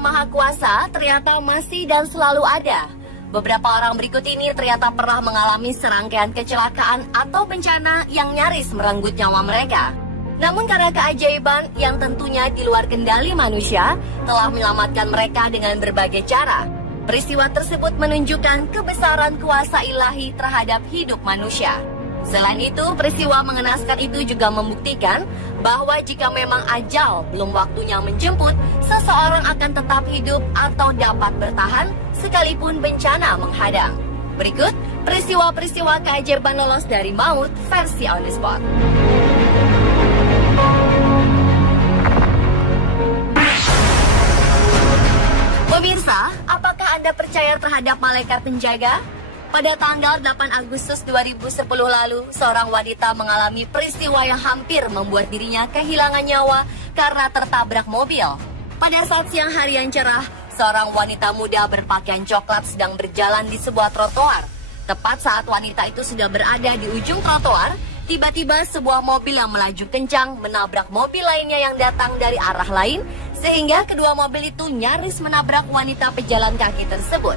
Yang Maha Kuasa ternyata masih dan selalu ada. Beberapa orang berikut ini ternyata pernah mengalami serangkaian kecelakaan atau bencana yang nyaris merenggut nyawa mereka. Namun karena keajaiban yang tentunya di luar kendali manusia telah menyelamatkan mereka dengan berbagai cara. Peristiwa tersebut menunjukkan kebesaran kuasa ilahi terhadap hidup manusia. Selain itu, peristiwa mengenaskan itu juga membuktikan bahwa jika memang ajal belum waktunya menjemput, seseorang akan tetap hidup atau dapat bertahan sekalipun bencana menghadang. Berikut peristiwa-peristiwa keajaiban lolos dari maut versi On The Spot. Pemirsa, apakah Anda percaya terhadap malaikat penjaga? Pada tanggal 8 Agustus 2010 lalu, seorang wanita mengalami peristiwa yang hampir membuat dirinya kehilangan nyawa karena tertabrak mobil. Pada saat siang hari yang cerah, seorang wanita muda berpakaian coklat sedang berjalan di sebuah trotoar. Tepat saat wanita itu sudah berada di ujung trotoar, tiba-tiba sebuah mobil yang melaju kencang menabrak mobil lainnya yang datang dari arah lain, sehingga kedua mobil itu nyaris menabrak wanita pejalan kaki tersebut.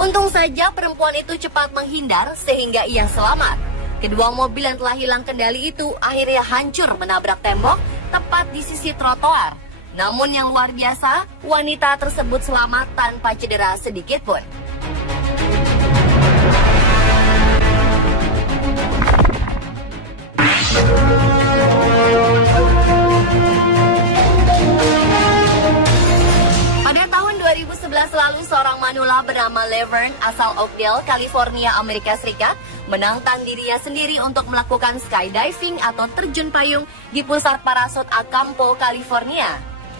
Untung saja perempuan itu cepat menghindar sehingga ia selamat. Kedua mobil yang telah hilang kendali itu akhirnya hancur menabrak tembok tepat di sisi trotoar. Namun yang luar biasa, wanita tersebut selamat tanpa cedera sedikit pun. Pada tahun 2011 lalu, seorang manula bernama Laverne asal Oakdale, California, Amerika Serikat menantang dirinya sendiri untuk melakukan skydiving atau terjun payung di pusat parasut Acampo, California.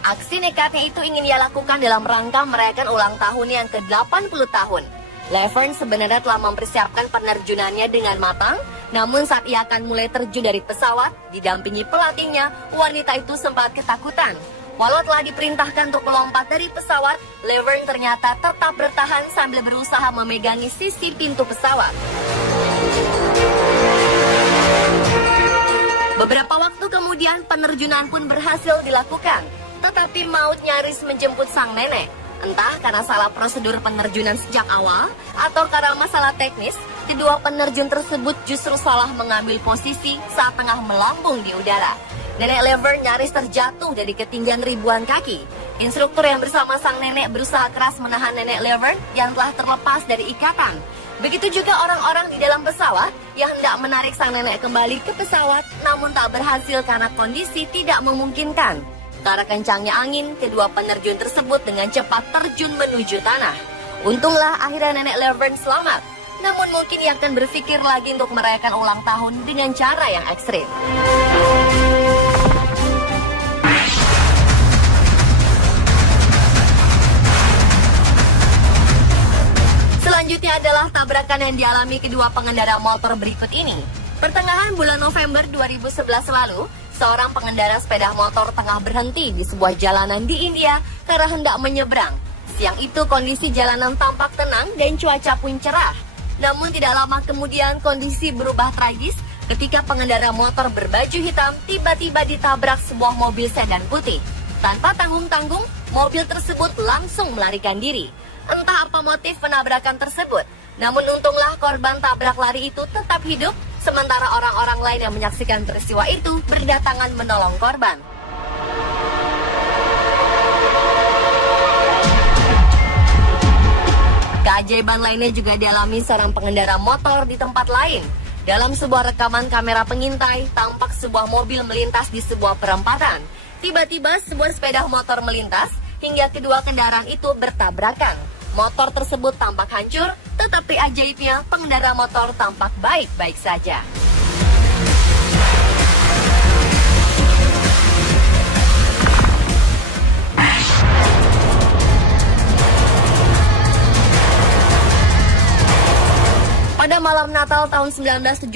Aksi nekatnya itu ingin ia lakukan dalam rangka merayakan ulang tahun yang ke-80 tahun. Laverne sebenarnya telah mempersiapkan penerjunannya dengan matang, namun saat ia akan mulai terjun dari pesawat, didampingi pelatihnya, wanita itu sempat ketakutan. Walau telah diperintahkan untuk melompat dari pesawat, Laverne ternyata tetap bertahan sambil berusaha memegangi sisi pintu pesawat. Beberapa waktu kemudian penerjunan pun berhasil dilakukan, tetapi maut nyaris menjemput sang nenek. Entah karena salah prosedur penerjunan sejak awal atau karena masalah teknis, kedua penerjun tersebut justru salah mengambil posisi saat tengah melambung di udara. Nenek Laverne nyaris terjatuh dari ketinggian ribuan kaki. Instruktur yang bersama sang nenek berusaha keras menahan nenek Laverne yang telah terlepas dari ikatan. Begitu juga orang-orang di dalam pesawat yang hendak menarik sang nenek kembali ke pesawat, namun tak berhasil karena kondisi tidak memungkinkan. Karena kencangnya angin, kedua penerjun tersebut dengan cepat terjun menuju tanah. Untunglah akhirnya nenek Laverne selamat. Namun mungkin ia akan berpikir lagi untuk merayakan ulang tahun dengan cara yang ekstrim. Selanjutnya adalah tabrakan yang dialami kedua pengendara motor berikut ini. Pertengahan bulan November 2011 lalu, seorang pengendara sepeda motor tengah berhenti di sebuah jalanan di India karena hendak menyeberang. Siang itu kondisi jalanan tampak tenang dan cuaca pun cerah. Namun tidak lama kemudian kondisi berubah tragis ketika pengendara motor berbaju hitam tiba-tiba ditabrak sebuah mobil sedan putih. Tanpa tanggung-tanggung, mobil tersebut langsung melarikan diri. Entah apa motif penabrakan tersebut, namun untunglah korban tabrak lari itu tetap hidup, sementara orang-orang lain yang menyaksikan peristiwa itu berdatangan menolong korban. Keajaiban lainnya juga dialami seorang pengendara motor di tempat lain. Dalam sebuah rekaman kamera pengintai, tampak sebuah mobil melintas di sebuah perempatan. Tiba-tiba sebuah sepeda motor melintas hingga kedua kendaraan itu bertabrakan. Motor tersebut tampak hancur, tetapi ajaibnya pengendara motor tampak baik-baik saja. Pada malam Natal tahun 1971,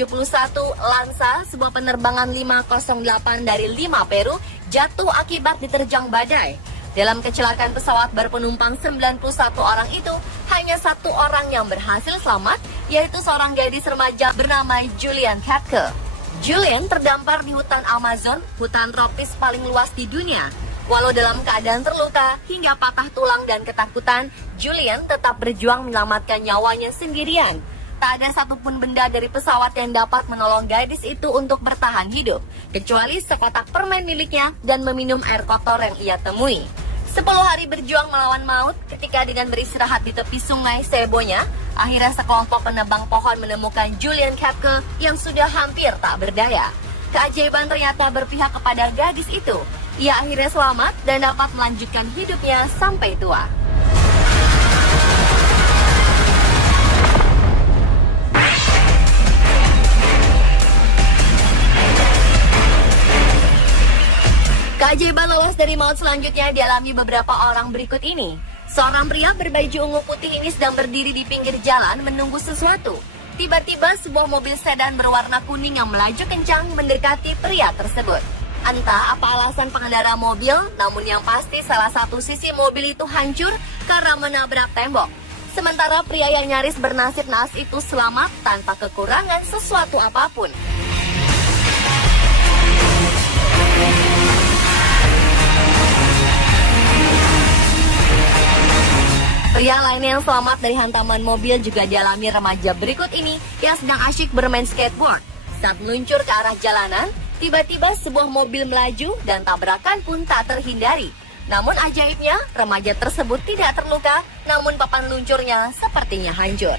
Lanza, sebuah penerbangan 508 dari Lima, Peru, jatuh akibat diterjang badai. Dalam kecelakaan pesawat berpenumpang 91 orang itu, hanya satu orang yang berhasil selamat, yaitu seorang gadis remaja bernama Julian Katke. Julian terdampar di hutan Amazon, hutan tropis paling luas di dunia. Walau dalam keadaan terluka hingga patah tulang dan ketakutan, Julian tetap berjuang menyelamatkan nyawanya sendirian. Tak ada satupun benda dari pesawat yang dapat menolong gadis itu untuk bertahan hidup, kecuali sekotak permen miliknya dan meminum air kotor yang ia temui. 10 hari berjuang melawan maut, ketika dengan beristirahat di tepi sungai Sebonya, akhirnya sekelompok penebang pohon menemukan Julian Kepke yang sudah hampir tak berdaya. Keajaiban ternyata berpihak kepada gadis itu. Ia akhirnya selamat dan dapat melanjutkan hidupnya sampai tua. Keajaiban lolos dari maut selanjutnya dialami beberapa orang berikut ini. Seorang pria berbaju ungu putih ini sedang berdiri di pinggir jalan menunggu sesuatu. Tiba-tiba sebuah mobil sedan berwarna kuning yang melaju kencang mendekati pria tersebut. Entah apa alasan pengendara mobil, namun yang pasti salah satu sisi mobil itu hancur karena menabrak tembok. Sementara pria yang nyaris bernasib naas itu selamat tanpa kekurangan sesuatu apapun. Pria lainnya yang selamat dari hantaman mobil juga dialami remaja berikut ini yang sedang asyik bermain skateboard. Saat meluncur ke arah jalanan, tiba-tiba sebuah mobil melaju dan tabrakan pun tak terhindari. Namun ajaibnya, remaja tersebut tidak terluka, namun papan luncurnya sepertinya hancur.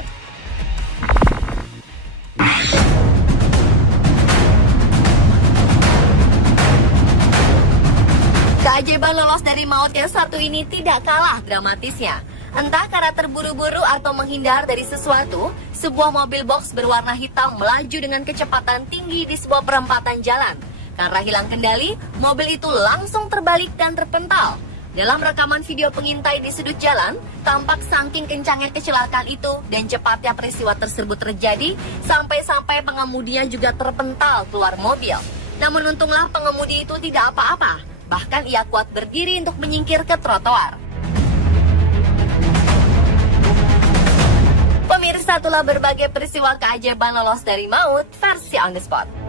Keajaiban lolos dari maut yang satu ini tidak kalah dramatisnya. Entah karena terburu-buru atau menghindar dari sesuatu, sebuah mobil box berwarna hitam melaju dengan kecepatan tinggi di sebuah perempatan jalan. Karena hilang kendali, mobil itu langsung terbalik dan terpental. Dalam rekaman video pengintai di sudut jalan, tampak saking kencangnya kecelakaan itu dan cepatnya peristiwa tersebut terjadi, sampai-sampai pengemudinya juga terpental keluar mobil. Namun untunglah pengemudi itu tidak apa-apa, bahkan ia kuat berdiri untuk menyingkir ke trotoar. Pemirsa, itulah berbagai peristiwa keajaiban lolos dari maut versi On The Spot.